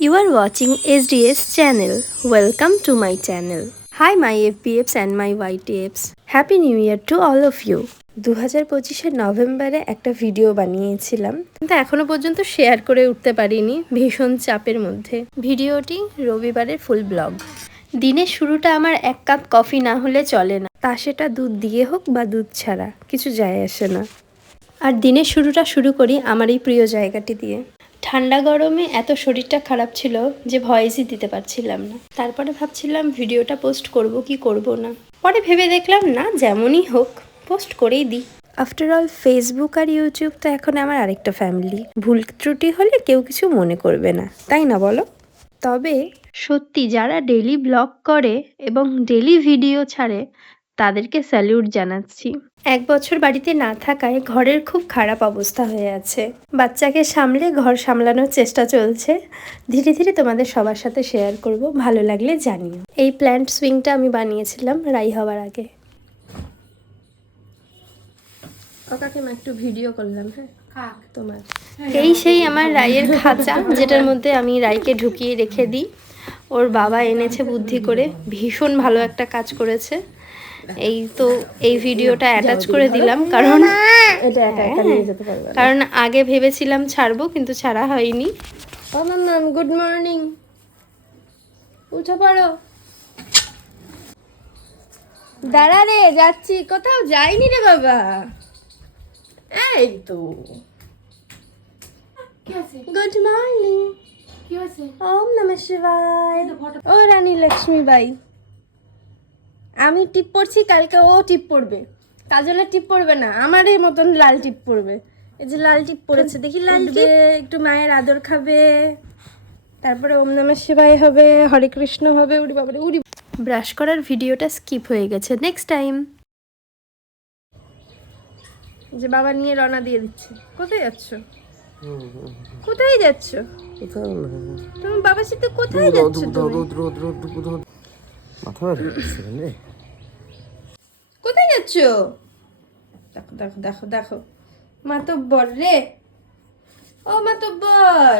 You are watching SDS channel. Welcome to my channel. Hi my FBFs and my YTFs. Happy New Year to all of you. 2025 নভেম্বরে একটা video বানিয়েছিলাম, কিন্তু এখনো পর্যন্ত share করে উঠতে পারিনি, ভীষণ চাপের মধ্যে। ভিডিওটি রবিবারের ফুল ব্লগ। দিনের শুরুটা আমার এক কাপ কফি না হলে চলে না, তা সেটা দুধ দিয়ে হোক বা দুধ ছাড়া, কিছু যায় আসে না। আর দিনের শুরুটা শুরু করি আমার এই প্রিয় জায়গাটি দিয়ে। ঠান্ডা গরমে এত শরীরটা খারাপ ছিল যে ভয়েসই দিতে পারছিলাম না। তারপরে ভাবছিলাম ভিডিওটা পোস্ট করব কি করব না, পরে ভেবে দেখলাম না, যেমনই হোক পোস্ট করেই দিই। আফটার অল ফেসবুক আর ইউটিউব তো এখন আমার আরেকটা ফ্যামিলি। ভুল ত্রুটি হলে কেউ কিছু মনে করবে না, তাই না বলো? তবে সত্যি যারা ডেলি ব্লগ করে এবং ডেলি ভিডিও ছাড়ে তাদেরকে স্যালিউট জানাচ্ছি। এক বছর বাড়িতে না থাকায় ঘরের খুব খারাপ অবস্থা হয়ে আছে। বাচ্চাকে সামলে ঘর সামলানোর চেষ্টা চলছে। ধীরে ধীরে তোমাদের সবার সাথে শেয়ার করব, ভালো লাগলে জানিও। এই প্ল্যান্ট সুইংটা আমি বানিয়েছিলাম রাই হওয়ার আগে। কাকিমা একটু ভিডিও করলাম, হ্যাঁ তোমার এই সেই আমার রাইয়ের খাঁচা, যেটার মধ্যে আমি রাইকে ঢুকিয়ে রেখে দিই। ওর বাবা এনেছে বুদ্ধি করে, ভীষণ ভালো একটা কাজ করেছে। এই তো এই ভিডিওটা অ্যাটাচ করে দিলাম, কারণ এটা একা একা নিয়ে যেতে পারবে না। কারণ আগে ভেবেছিলাম ছাড়বো, কিন্তু ছাড়া হয়নি। ও মাম্মাম, গুড মর্নিং, উঠে পড়ো। দাঁড়া রে, যাচ্ছি, কোথাও যাইনি রে বাবা। এই তো গুড মর্নিং। ওম নমঃ শিবায়। ও রানী লক্ষ্মীবাই, আমি টিপ পড়ছি, কালকে ও টিপ পড়বে। কাজলের টিপ পড়বে না, আমার এই মতন লাল টিপ পড়বে। এই যে লাল টিপ পড়েছে, দেখি লাল টিপ, একটু মায়ের আদর খাবে, তারপরে ওম নমঃ শিবায় হবে, হরে কৃষ্ণ হবে। উড়ি বাবারে উড়ি। ব্রাশ করার ভিডিওটা স্কিপ হয়ে গেছে, নেক্সট টাইম। যে বাবা নিয়ে রওনা দিয়ে দিচ্ছে। কোথায় যাচ্ছ? কোথায় যাচ্ছ? তোমার বাবার সাথে কোথায় যাচ্ছ তুমি? কোথায় যাচ্ছ? দেখো দেখো দেখো দেখো, মাতব্বর রে, ও মাতব্বর,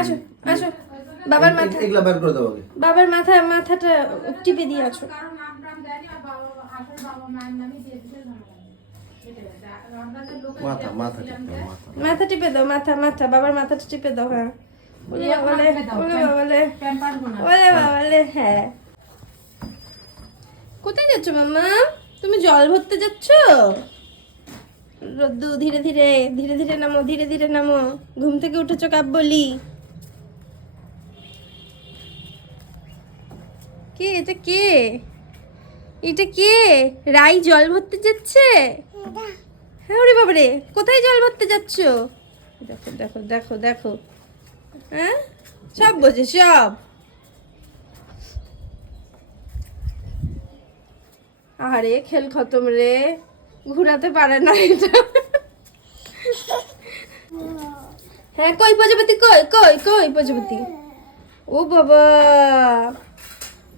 আসো আসো, বাবার মাথা, বাবার মাথাটা টিপে দিয়ে আছো। মাথা টিপে দাও, মাথা বাবার মাথাটা টিপে দাও। হ্যাঁ, ওলে বাবালে, ওলে বাবালে, ওলে বাবালে। হ্যাঁ, কোথায় যাচ্ছ মাম্মা? তুমি জল ভরতে যাচ্ছ? রদ্দু, ধীরে ধীরে ধীরে ধীরে নামো, ধীরে ধীরে নামো। ঘুম থেকে উঠেছো কাপ বলি। কে এটা? কে এটা? কে? রাই জল ভরতে যাচ্ছে? হ্যাঁ, ওরে বাবারে, কোথায় জল ভরতে যাচ্ছ? দেখো দেখো দেখো দেখো, হ্যাঁ সব বোঝে সব। আরে খেল খতম রে, ঘুরাতে পারে না এটা। হ্যাঁ, কই প্রজাপতি, কই কই কই প্রজাপতি? ও বাবা,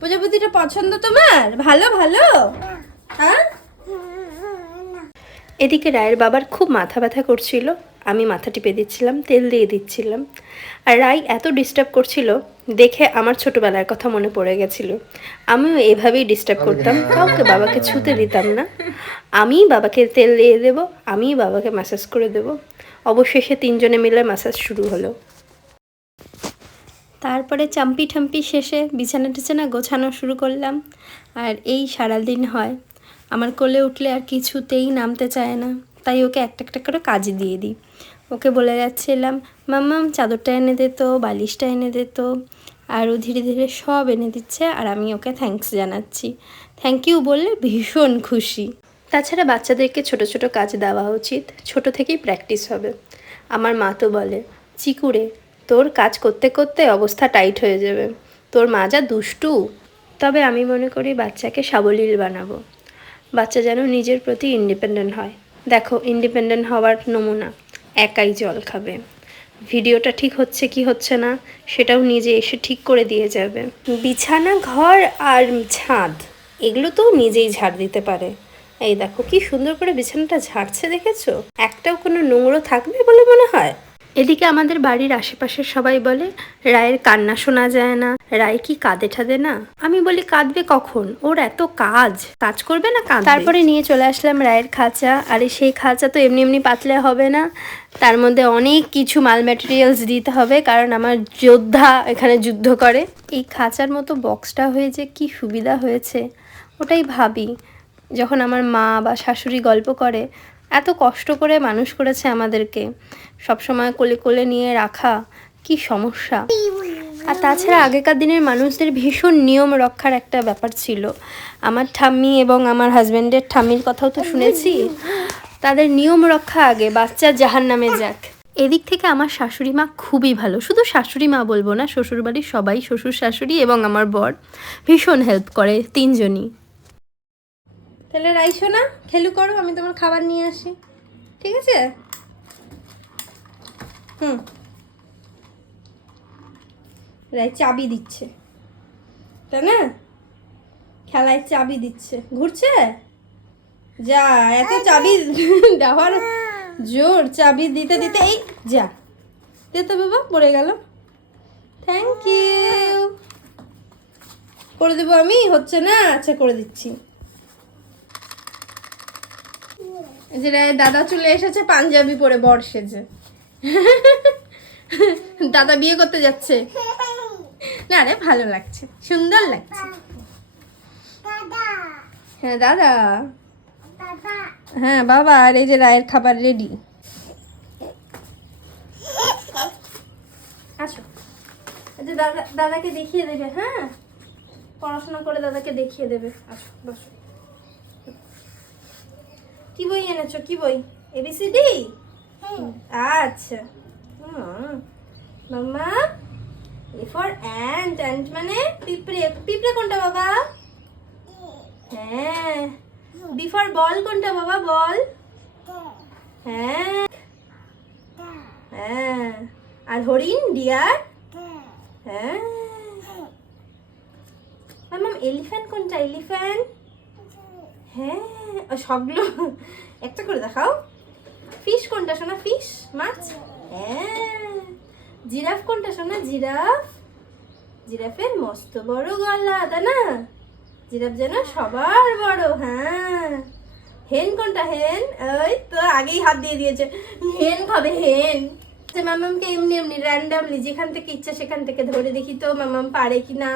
প্রজাপতিটা পছন্দ তোমার? ভালো ভালো, হ্যাঁ। এদিকে রায়ের বাবার খুব মাথা ব্যথা করছিল, আমি মাথা টিপে দিচ্ছিলাম, তেল দিয়ে দিচ্ছিলাম। আর রাই এত ডিস্টার্ব করছিল দেখে আমার ছোটবেলার কথা মনে পড়ে গেছিল। আমিও এভাবেই ডিস্টার্ব করতাম, কাউকে বাবাকে ছুতে দিতাম না। আমিই বাবাকে তেল দিয়ে দেবো, আমিই বাবাকে ম্যাসাজ করে দেবো। অবশেষে তিনজনে মিলে ম্যাসাজ শুরু হলো। তারপরে চাম্পি ঠাম্পি শেষে বিছানা টিছানা গোছানো শুরু করলাম। আর এই সারাদিন হয়, আমার কোলে উঠলে আর কিছুতেই নামতে চায় না, তাই ওকে একটা একটা করে কাজ দিয়ে দিই। ওকে বলে যাচ্ছিলাম, মাম্মাম চাদরটা এনে দিত, বালিশটা এনে দিত, আর ও ধীরে ধীরে সব এনে দিচ্ছে। আর আমি ওকে থ্যাঙ্কস জানাচ্ছি। থ্যাংক ইউ বললে ভীষণ খুশি। তাছাড়া বাচ্চাদেরকে ছোট ছোট কাজ দেওয়া উচিত, ছোট থেকেই প্র্যাকটিস হবে। আমার মা তো বলে, চিকুরে তোর কাজ করতে করতে অবস্থা টাইট হয়ে যাবে, তোর মা যা দুষ্টু। তবে আমি মনে করি বাচ্চাকে সাবলীল বানাবো, বাচ্চা যেন নিজের প্রতি ইন্ডিপেন্ডেন্ট হয়। দেখো ইন্ডিপেন্ডেন্ট হওয়ার নমুনা, একাই জল খাবে, ভিডিওটা ঠিক হচ্ছে কি হচ্ছে না সেটাও নিজে এসে ঠিক করে দিয়ে যাবে। বিছানা, ঘর আর ছাদ এগুলো তো নিজেই ঝাড় দিতে পারে। এই দেখো কি সুন্দর করে বিছানাটা ঝাড়ছে, দেখেছো? একটাও কোনো নোংরা থাকবে বলে মনে হয়? এদিকে আমাদের বাড়ির আশেপাশের সবাই বলে রায়ের কান্না শোনা যায় না, রায় কি কাঁদে ঠাদে না। আমি বলি কাঁদবে কখন, ওর এত কাজ করবে না কাঁদবে। তারপরে নিয়ে চলে আসলাম রায়ের খাঁচা। আরে সেই খাঁচা তো এমনি এমনি পাতলে হবে না, তার মধ্যে অনেক কিছু মাল ম্যাটেরিয়ালস দিতে হবে, কারণ আমার যোদ্ধা এখানে যুদ্ধ করে। এই খাঁচার মতো বক্সটা হয়ে যে কি সুবিধা হয়েছে ওটাই ভাবি যখন আমার মা বা শাশুড়ি গল্প করে। এত কষ্ট করে মানুষ করেছে আমাদেরকে, সবসময় কোলে কোলে নিয়ে রাখা কি সমস্যা। আর তাছাড়া আগেকার দিনের মানুষদের ভীষণ নিয়ম রক্ষার একটা ব্যাপার ছিল। আমার ঠাম্মি এবং আমার হাজব্যান্ডের ঠাম্মির কথাও তো শুনেছি, তাদের নিয়ম রক্ষা আগে, বাচ্চা জাহান্নামে যাক। এদিক থেকে আমার শাশুড়ি মা খুবই ভালো। শুধু শাশুড়ি মা বলবো না, শ্বশুরবাড়ির সবাই, শ্বশুর শাশুড়ি এবং আমার বর ভীষণ হেল্প করে, তিনজনই। তাহলে রাইসো না, খেলু করো, আমি তোমার খাবার নিয়ে আসি, ঠিক আছে? রাই চাবি দিচ্ছে, তাই না? খেলায় চাবি দিচ্ছে, ঘুরছে যা, এত চাবি দেওয়ার জোর, চাবি দিতে দিতে এই যা, দে তো বাবা, পড়ে গেল। থ্যাংক ইউ, করে দেবো আমি, হচ্ছে না? আচ্ছা করে দিচ্ছি। এই যে দাদা চলে এসেছে পাঞ্জাবি পরে, বর সেজে। দাদা বিয়ে করতে যাচ্ছে না রে, ভালো লাগছে, সুন্দর লাগছে। হ্যাঁ দাদা, হ্যাঁ বাবা। আর এই যে রায়ের খাবার রেডি। আসো, যে দাদা, দাদাকে দেখিয়ে দেবে, হ্যাঁ পড়াশোনা করে দাদাকে দেখিয়ে দেবে। আসো বসো। কি বই এনেছো, কি বই? এবিসিডি? আচ্ছা। মাম্মা, এ ফর অ্যান্ট, অ্যান্ট মানে পিঁপড়ে। পিঁপড়ে কোনটা বাবা? হ্যাঁ। বি ফর বল কোনটা বাবা? বল। হ্যাঁ হ্যাঁ। আর হরিণ, ডিয়ার? হ্যাঁ। মাম্মা, এলিফ্যান্ট কোনটা? এলিফ্যান্ট? হ্যাঁ। সবগুলো একটা করে দেখাও। ফিশ কোনটা সোনা? ফিশ, মাছ? হ্যাঁ। জিরাফ কোনটা সোনা? জিরাফ? জিরাফের মস্ত বড় গলা, তাই না? জিরাফ যেন সবার বড়। হ্যাঁ। হেন কোনটা? হেন? ওই তো আগেই হাত দিয়ে দিয়েছে, হেন খাবে, হেন। মামামকে এমনি এমনি র্যান্ডামলি যেখান থেকে ইচ্ছা সেখান থেকে ধরে দেখি তো মামাম পারে কিনা।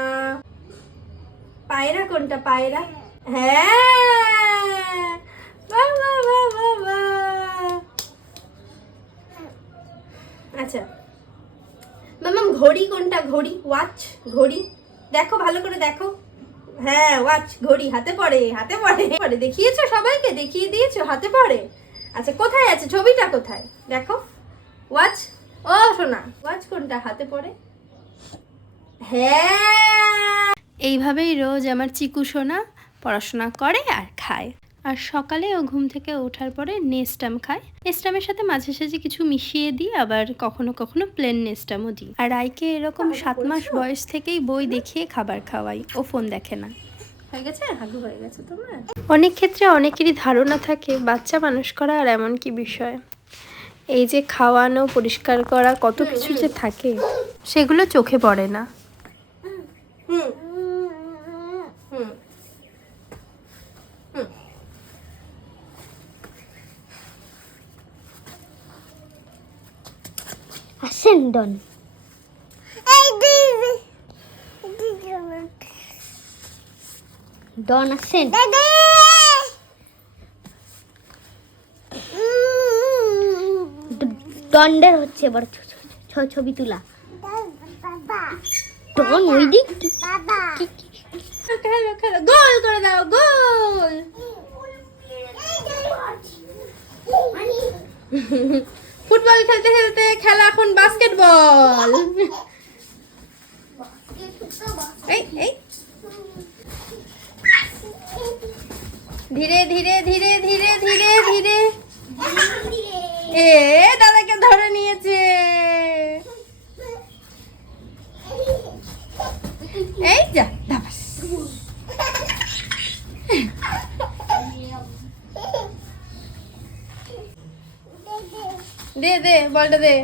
পায়রা কোনটা? পায়রা? হ্যাঁ। বাবা বাবা বাবা। আচ্ছা মামাম, ঘড়ি কোনটা? ঘড়ি, ওয়াচ। ঘড়ি দেখো, ভালো করে দেখো। হ্যাঁ ওয়াচ, ঘড়ি হাতে পড়ে, হাতে পড়ে পড়ে। দেখিয়েছো সবাইকে, দেখিয়ে দিয়েছো হাতে পড়ে। আচ্ছা কোথায় আছে ছবিটা, কোথায় দেখো? ওয়াচ। ও সোনা, ওয়াচ কোনটা? হাতে পড়ে। হ্যাঁ। এইভাবেই রোজ আমার চিকু সোনা পড়াশোনা করে আর খায়। আর সকালে ও ঘুম থেকে ওঠার পরে নেস্টাম খায়। নেস্টামের সাথে মাঝে সাঝে কিছু মিশিয়ে দিই, আবার কখনো কখনো প্লেন নেস্টামও দিই। আর রাইকে এরকম 7 মাস বয়স থেকেই বই দেখিয়ে খাবার খাওয়াই, ও ফোন দেখে না। হয়ে গেছে, হাগু হয়ে গেছে তোমার। অনেক ক্ষেত্রে অনেকেরই ধারণা থাকে বাচ্চা মানুষ করা আর এমন কি বিষয়, এই যে খাওয়ানো, পরিষ্কার করা, কত কিছু যে থাকে সেগুলো চোখে পড়ে না। আসেন ডন, ডন আসেন। ডন্ডের হচ্ছে এবার ছবি তোলা। ডন ওই দিক, খেলো খেলো, গোল করে দাও, গোল। ফুটবল খেলতে খেলতে খেলা এখন বাস্কেটবল। এই এই ধীরে ধীরে ধীরে ধীরে ধীরে ধীরে। এ দাদাকে ধরে নিয়েছে। এই যা, দাবাস। দে দে বলটা দে।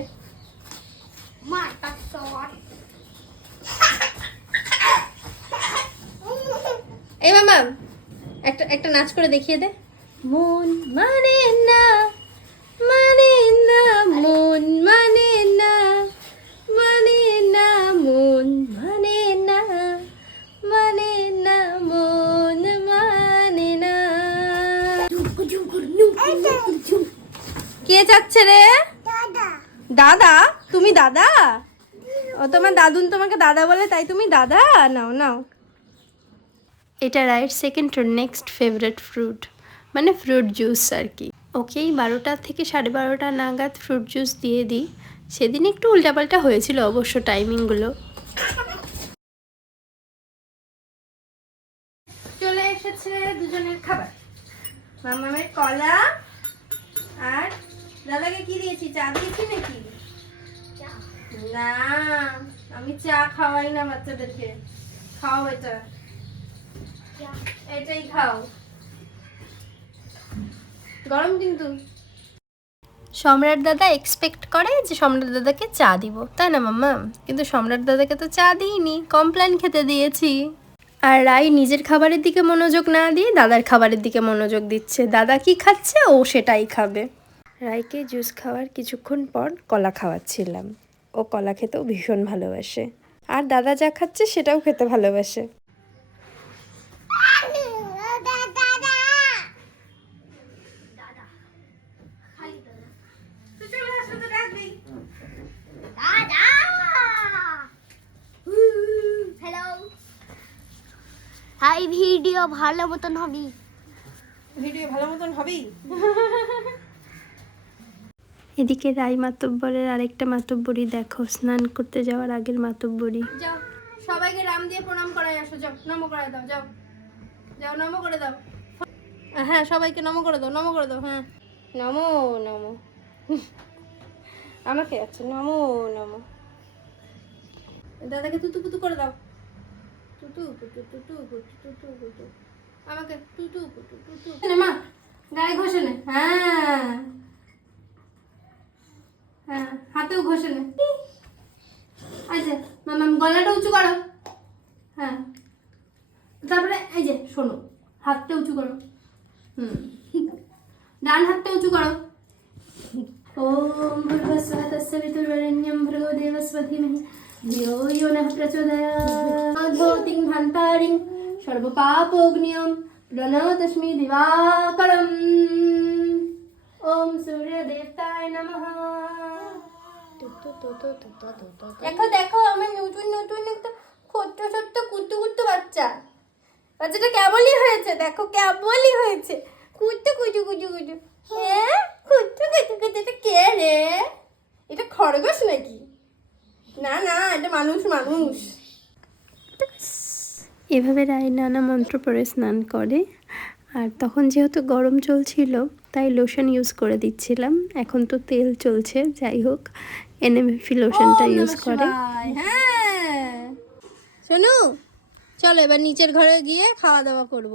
মামা একটা একটা নাচ করে দেখিয়ে দে। মন মানে না মানে না মন মানে না মানে না মন মানে না মানে না মন মানে না। কে যাচ্ছে রে? দাদা? তুমি দাদা? ও তোমার দাদুন তোমাকে দাদা বলে তাই তুমি দাদা? নাও নাও। এটা রায়ের সেকেন্ড ওর নেক্সট ফেভারিট ফ্রুট, মানে ফ্রুট জুস আর কি। ওকেই 12টা থেকে 12:30 নাগাদ ফ্রুট জুস দিয়ে দিই। সেদিন একটু উল্টাপাল্টা হয়েছিল অবশ্য টাইমিংগুলো। চলে এসেছে দুজনের খাবার, মামামের কলা আর দাদাকে কি দিয়েছি, চা দিয়েছি নাকি? না, আমি চা খাওয়াই না বাচ্চাদেরকে। খাও এটা, এটাই খাও, গরম কিন্তু। সম্রাট দাদা এক্সপেক্ট করে যে সম্রাট দাদাকে চা দিব, তাই না মাম্মা? কিন্তু সম্রাট দাদাকে তো চা দিইনি, কমপ্লেন খেতে দিয়েছি। আর রাই নিজের খাবারের দিকে মনোযোগ না দিয়ে দাদার খাবারের দিকে মনোযোগ দিচ্ছে। দাদা কি খাচ্ছে ও সেটাই খাবে। রাইকে জুস খাওয়ার কিছুক্ষণ পর কলা খাওয়াচ্ছিলাম। ও কলা খেতেও ভীষণ ভালোবাসে, আর দাদা যা খাচ্ছে সেটাও খেতে ভালোবাসে। হ্যালো, হাই ভিডিও ভালো মতন হবি, ভিডিও ভালো মতন হবেই। এদিকে রাই মাতব্বরের আরেকটা মাতব্বরি দেখো, স্নান করতে যাওয়ার আগের মাতব্বরি। যাও সবাইকে রাম দিয়ে প্রণাম করাই আসো, যাও নমো করে দাও, যাও যাও নমো করে দাও। হ্যাঁ সবাইকে নমো করে দাও, নমো করে দাও। হ্যাঁ নমো নমো, আমাকে আচ্ছা নমো নমো। দাদাকে তুতু পুতু করে দাও, তুতু পুতু তুতু পুতু তুতু পুতু, আমাকে তুতু পুতু তুতু। মা গায়ে ঘষে নে, হ্যাঁ হ্যাঁ হাতেও ঘষে নে। আচ্ছা মামা গলাটা উঁচু করো, হ্যাঁ তারপরে এই যে শোনো, হাতটা উঁচু করো, ডান হাতটা উঁচু করো। ওম ভূর্ভুবস্সুঃ তস্সবিতুর্বরেণ্যং ভর্গো দেবস্য ধীমহি ধিয়ো ইয়ো নঃ প্রচোদয়াৎ। ভৌতিং ভান্তারিং সর্বপাপোগ্নিয়ং প্রণতস্মি দিবাকরম। ওম সূর্যদেবতায় নমঃ। দেখো দেখো আমার নতুন নতুন একটা ছোট্ট ছোট্ট কুট্টু কুট্টু বাচ্চা, বাচ্চাটা কেবলই হয়েছে, দেখো কেবলই হয়েছে, কুট্টু কুটু কুটু কুটু। হ্যাঁ কুট্টু কুটু কুটু, এটা কে রে? এটা খরগোশ নাকি? না না, এটা মানুষ মানুষ। এভাবে রায় নানা মন্ত্র পড়ে স্নান করে। আর তখন যেহেতু গরম চলছিল তাই লোশন ইউজ করে দিচ্ছিলাম। এখন তো তেল চলছে, যাই হোক এনএমএফি লোশনটা ইউজ করে। হ্যাঁ শোনো, চলো এবার নিচের ঘরে গিয়ে খাওয়া দাওয়া করব।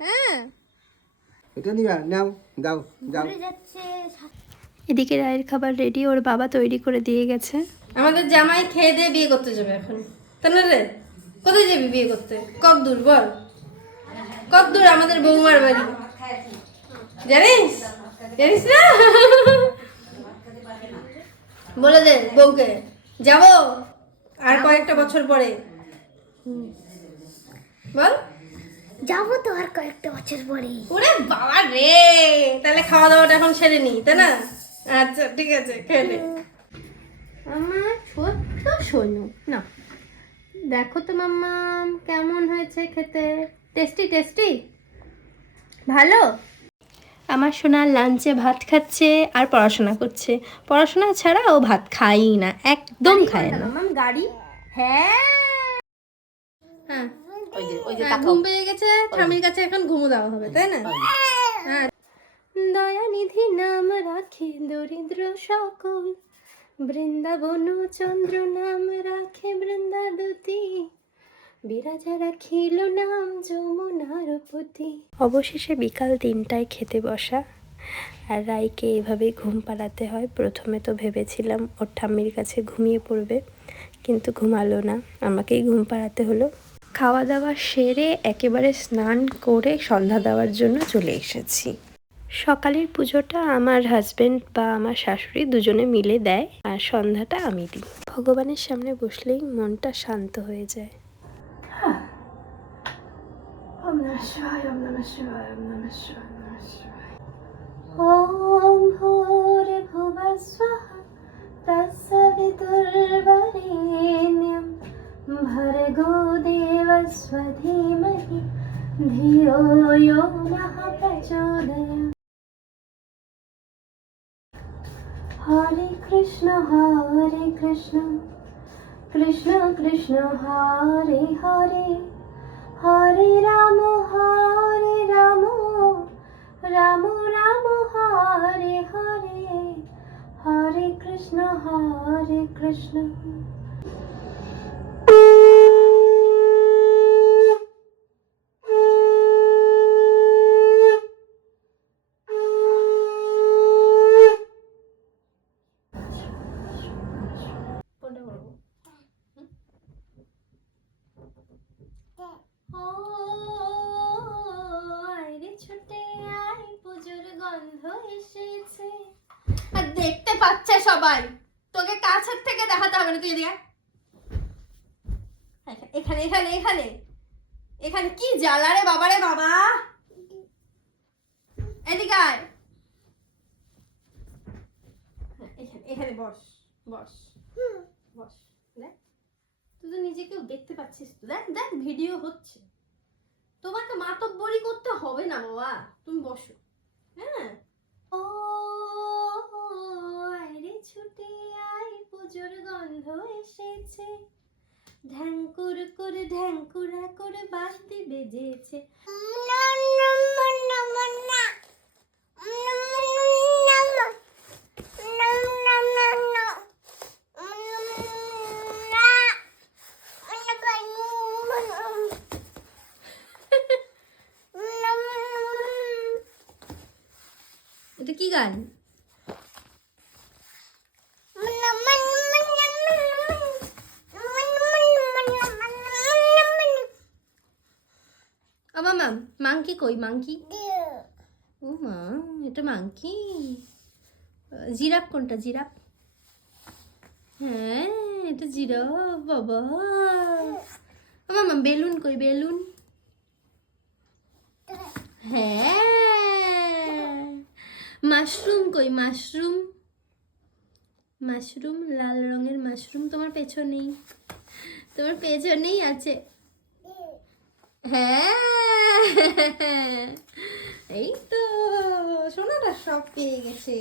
হ্যাঁ এটা নিবা নাও, দাও দাও। এদিকে রায়ের খাবার রেডি, ওর বাবা তৈরি করে দিয়ে গেছে। আমাদের জামাই খেয়ে দিয়ে বিয়ে করতে যাবে এখন, তাই না রে? কোথায় যাবি বিয়ে করতে? কত দূর বল, কত দূর আমাদের বৌমার বাড়ি জানিস? জানিস না? বলে দে বউকে যাব আর কয়েকটা বছর পরে, বল। যাবো তো আর কয়েকটা বছর পরে। ওরে বাবা রে, তাহলে খাওয়া দাওয়াটা এখন সেরে নি, তাই না? আচ্ছা ঠিক আছে, খেয়ে নে। আমার ছোট্ট সোনু, না দেখো তো মাম্মা কেমন হয়েছে খেতে, টেস্টি টেস্টি, ভালো। আমার সোনা লাঞ্চে ভাত খাচ্ছে আর পড়াশোনা করছে। পড়াশোনা ছাড়া ও ভাত খায়ই না, একদম খায় না। মাম গাড়ি, হ্যাঁ হ্যাঁ ঘুম পেয়ে গেছে, ঠামির কাছে এখন ঘুমো দেওয়া হবে, তাই না? হ্যাঁ। দয়ানিধি নাম রাখে দরিদ্র সকল, বৃন্দাবন চন্দ্র নাম রাখে বৃন্দাদুতি, বিরাজা রাখিল নাম যমুনার পতি। অবশেষে বিকাল 3টায় খেতে বসা। আর রাইকে এভাবেই ঘুম পাড়াতে হয়। প্রথমে তো ভেবেছিলাম ওর ঠাম্মির কাছে ঘুমিয়ে পড়বে, কিন্তু ঘুমালো না, আমাকেই ঘুম পাড়াতে হলো। খাওয়া দাওয়া সেরে একেবারে স্নান করে সন্ধ্যা দেওয়ার জন্য চলে এসেছি। সকালের পুজোটা আমার হাজবেন্ড বা আমার শাশুড়ি দুজনে মিলে দেয়, আর সন্ধ্যাটা আমি দিই। ভগবানের সামনে বসলেই মনটা শান্ত হয়ে যায়। ওম নমঃ শিবায়, ওম নমঃ শিবায়, ওম নমঃ শিবায়, ওম নমঃ শিবায়। ওম ভূর্ভুবঃ স্বাহা তৎসবিতুর্বরেণ্যং ভর্গো দেবস্য ধীমহি ধিয়ো यो নঃ প্রচোদয়াৎ। হরে কৃষ্ণ কৃষ্ণ কৃষ্ণ হরে হরে, হরে রাম রাম রাম হরে হরে, হরে কৃষ্ণ কৃষ্ণ। আর দেখতে পাচ্ছে সবাই, তোকে কাছের থেকে দেখাতে হবে না। তুই এদিকে এখানে এখানে এখানে এখানে কি জ্বালা রে বাবা, রে বাবা, এদিকে আয়। এখানে এখানে বস বস বস। দেখ তুই তো নিজেকেও দেখতে পাচ্ছিস তো, দেখ দেখ ভিডিও হচ্ছে। তোমাকে মাতব্বরি করতে হবে না বাবা, তুমি বসো। হ্যাঁ, ও আরে ছুটে আয়, পুজোর গন্ধ এসেছে, ঢ্যাঙ্কুর করে ঢ্যাঙ্কুরা করে বাঁশি বেজেছে। এটা কি গান? মাম মাংকি কই, মাংকি? ও মা, এটা মাংকি। জিরাফ কোনটা? জিরাফ? হ্যাঁ এটা জিরাফ বাবা। মাম বেলুন কই, বেলুন? হ্যাঁ। মাশরুম কই, মাশরুম? মাশরুম, লাল রঙের মাশরুম তোমার পেছনেই, তোমার পেছনেই আছে। হ্যাঁ এই তো সোনাটা সব পেয়ে গেছে,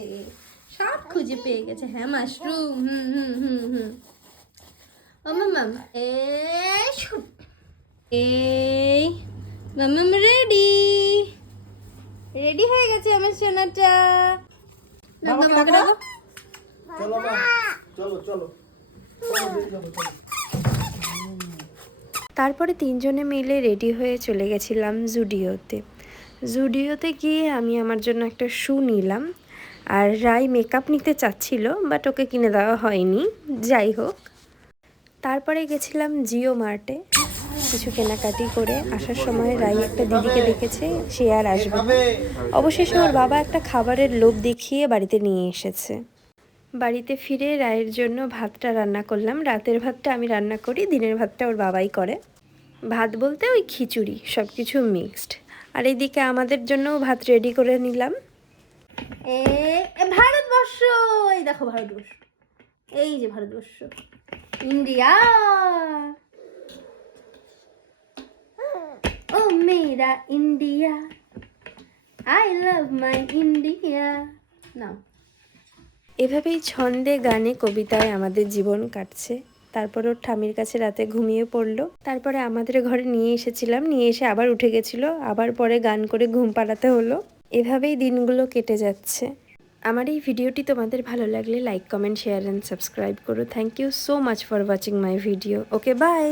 সব খুঁজে পেয়ে গেছে। হ্যাঁ মাশরুম, হুম হুম হুম হুম। ও মাম এই মাম রেডি, রেডি হয়ে গেছে আমার সোনাটা। বাবাকে ডাকো। চলো মা, চলো চলো। তারপরে তিনজনে মিলে রেডি হয়ে চলে গেছিলাম জুডিওতে। জুডিওতে গিয়ে আমি আমার জন্য একটা শু নিলাম, আর রাই মেকআপ নিতে চাচ্ছিল বাট ওকে কিনে দেওয়া হয়নি। যাই হোক, তারপরে গেছিলাম জিও মার্টে কিছু কেনাকাটি করে। আসার সময় রাই একটা দিদিকে দেখেছে, সে আর আসবে না। অবশেষে ওর বাবা একটা খাবারের লোভ দেখিয়ে বাড়িতে নিয়ে এসেছে। বাড়িতে ফিরে রায়ের জন্য ভাতটা রান্না করলাম। রাতের ভাতটা আমি রান্না করি, দিনের ভাতটা ওর বাবাই করে। ভাত বলতে ওই খিচুড়ি, সব কিছু মিক্সড। আর এইদিকে আমাদের জন্যও ভাত রেডি করে নিলাম। ভারতবর্ষ, এই দেখো ভারতবর্ষ, এই যে ভারতবর্ষ, ইন্ডিয়া। ও মেরা India, I love my India. নাও। এভাবেই ছন্দে, গানে, কবিতায় আমাদের জীবন কাটছে। তারপর ওর ঠামির কাছে রাতে ঘুমিয়ে পড়লো। তারপরে আমাদের ঘরে নিয়ে এসেছিলাম, নিয়ে এসে আবার উঠে গেছিলো, আবার পরে গান করে ঘুম পাড়াতে হলো। এভাবেই দিনগুলো কেটে যাচ্ছে। আমার এই ভিডিওটি তোমাদের ভালো লাগলে like, comment, share and subscribe করো। Thank you so much for watching my video. Okay by.